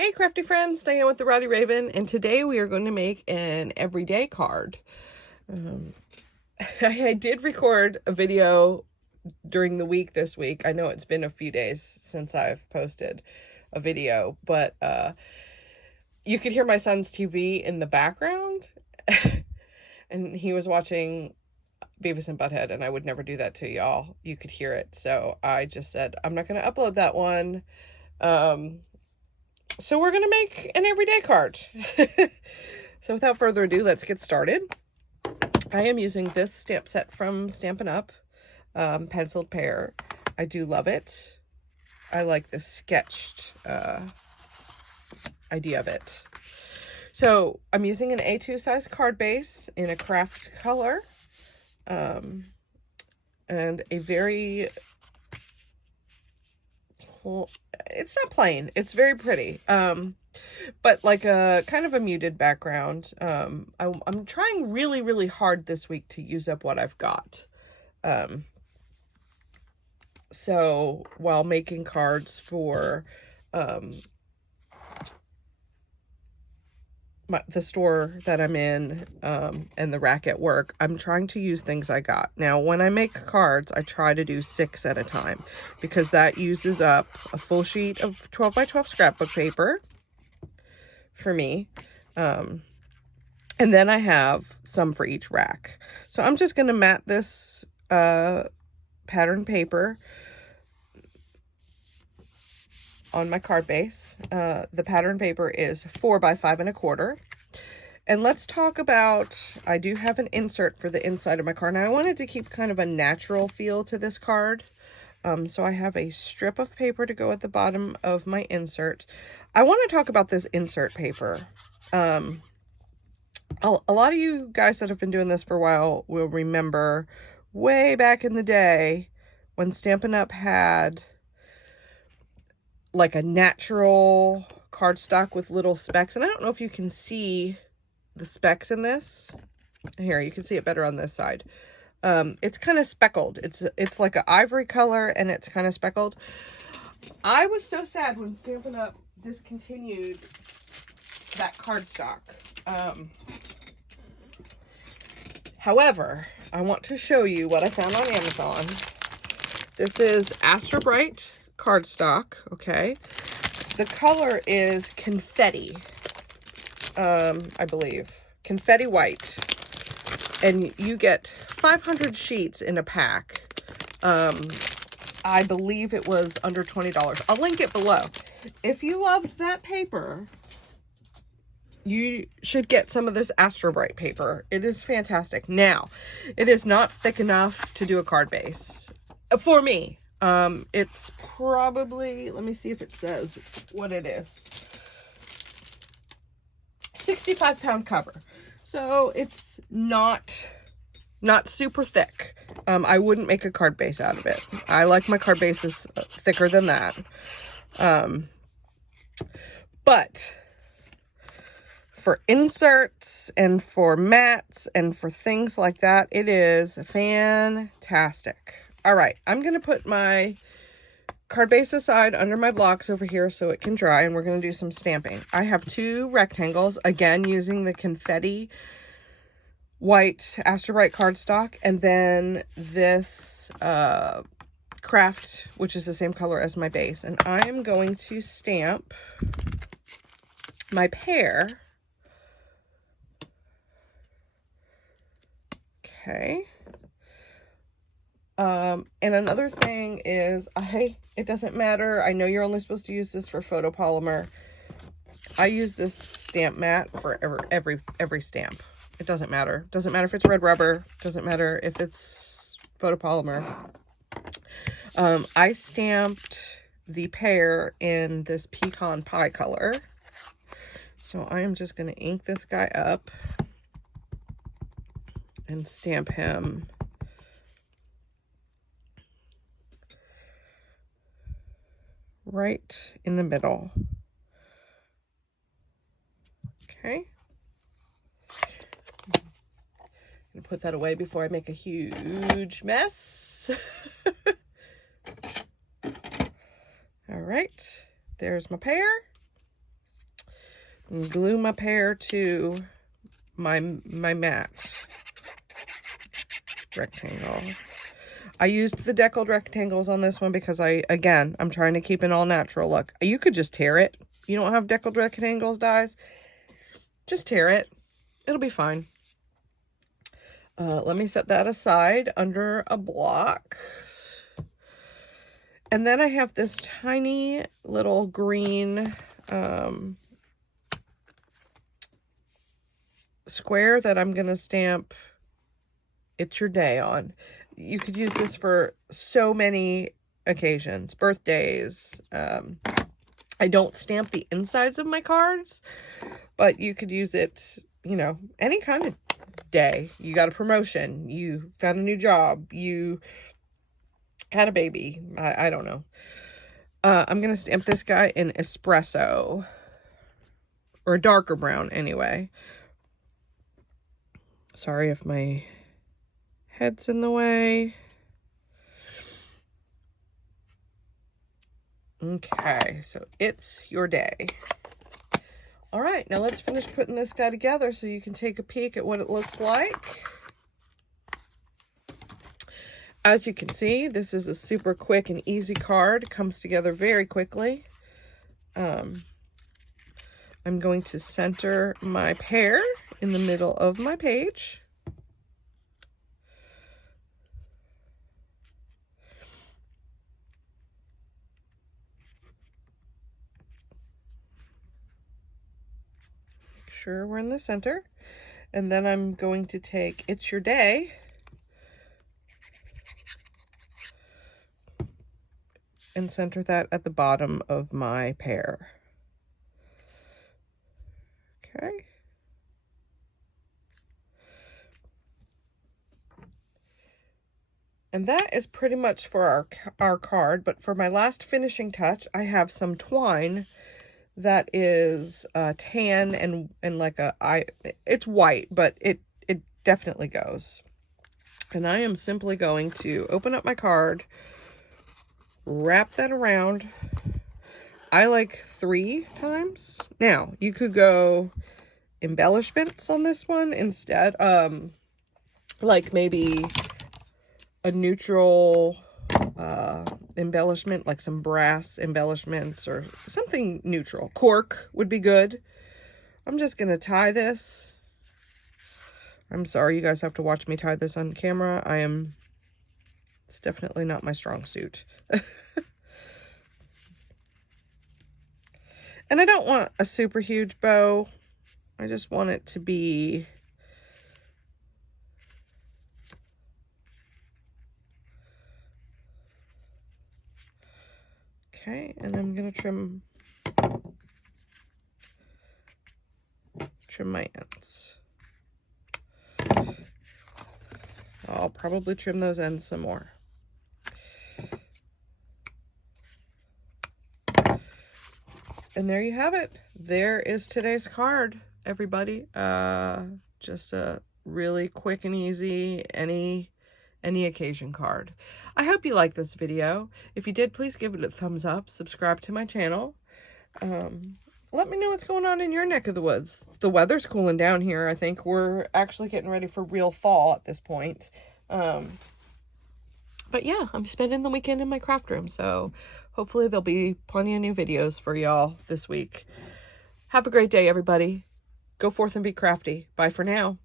Hey crafty friends, Diane with the Rowdy Raven, and today we are going to make an everyday card. I did record a video during the week this week. I know it's been a few days since I've posted a video, but you could hear my son's TV in the background, and he was watching Beavis and Butthead, and I would never do that to y'all. You could hear it, so I just said, I'm not going to upload that one. So we're going to make an everyday card. So without further ado, let's get started. I am using this stamp set from Stampin' Up, Penciled Pear. I do love it. I like the sketched idea of it. So I'm using an A2 size card base in a craft color, and a very, it's not plain, it's very pretty, but like a kind of a muted background. I'm trying really hard this week to use up what I've got. So while making cards for the store that I'm in, and the rack at work, I'm trying to use things I got. Now, when I make cards, I try to do 6 at a time because that uses up a full sheet of 12 by 12 scrapbook paper for me. And then I have some for each rack. So I'm just going to mat this pattern paper on my card base. The pattern paper is 4 by 5 1/4. And let's talk about, I do have an insert for the inside of my card. Now I wanted to keep kind of a natural feel to this card. So I have a strip of paper to go at the bottom of my insert. I want to talk about this insert paper. A lot of you guys that have been doing this for a while will remember way back in the day when Stampin' Up had like a natural cardstock with little specks. And I don't know if you can see the specks in this. Here, you can see it better on this side. It's kind of speckled. It's like an ivory color and it's kind of speckled. I was so sad when Stampin' Up discontinued that cardstock. However, I want to show you what I found on Amazon. This is Astra Bright cardstock, okay? The color is confetti, I believe. Confetti white. And you get 500 sheets in a pack. I believe it was under $20. I'll link it below. If you loved that paper, you should get some of this Astra Bright paper. It is fantastic. Now, it is not thick enough to do a card base. For me. It's probably, let me see if it says what it is. 65-pound cover. So it's not super thick. I wouldn't make a card base out of it. I like my card bases thicker than that. But for inserts and for mats and for things like that, it is fantastic. All right, I'm going to put my card base aside under my blocks over here so it can dry, and we're going to do some stamping. I have 2 rectangles, again, using the confetti white Astra Bright cardstock, and then this craft, which is the same color as my base. And I am going to stamp my pear. Okay. And another thing is, it doesn't matter. I know you're only supposed to use this for photopolymer. I use this stamp mat for every stamp. It doesn't matter. Doesn't matter if it's red rubber. Doesn't matter if it's photopolymer. I stamped the pear in this pecan pie color. So I am just going to ink this guy up and stamp him right in the middle. Okay. I'm gonna put that away before I make a huge mess. All right, there's my pear. and glue my pear to my mat rectangle. I used the deckled rectangles on this one because I'm trying to keep an all natural look. You could just tear it. You don't have deckled rectangles, guys. Just tear it. It'll be fine. Let me set that aside under a block. And then I have this tiny little green square that I'm going to stamp "It's Your Day" on. You could use this for so many occasions, birthdays. I don't stamp the insides of my cards, but you could use it, you know, any kind of day. You got a promotion, you found a new job, you had a baby, I don't know. I'm going to stamp this guy in espresso, or a darker brown anyway. Sorry if my head's in the way. Okay, so it's your day. All right, now let's finish putting this guy together so you can take a peek at what it looks like. As you can see, this is a super quick and easy card. Comes together very quickly. I'm going to center my pear in the middle of my page. Make sure we're in the center. And then I'm going to take "It's Your Day" and center that at the bottom of my pear. Okay. And that is pretty much for our card, but for my last finishing touch, I have some twine that is tan and like it's white, but it definitely goes. And I am simply going to open up my card, wrap that around. I like 3 times. Now, you could go embellishments on this one instead. Like maybe a neutral embellishment, like some brass embellishments or something neutral. Cork would be good. I'm just going to tie this. I'm sorry you guys have to watch me tie this on camera. It's definitely not my strong suit. And I don't want a super huge bow. I just want it to be okay, and I'm gonna trim my ends. I'll probably trim those ends some more. And there you have it. There is today's card, everybody. Just a really quick and easy, any occasion card. I hope you liked this video. If you did, please give it a thumbs up. Subscribe to my channel. Let me know what's going on in your neck of the woods. The weather's cooling down here. I think we're actually getting ready for real fall at this point. But yeah, I'm spending the weekend in my craft room, so hopefully there'll be plenty of new videos for y'all this week. Have a great day, everybody. Go forth and be crafty. Bye for now.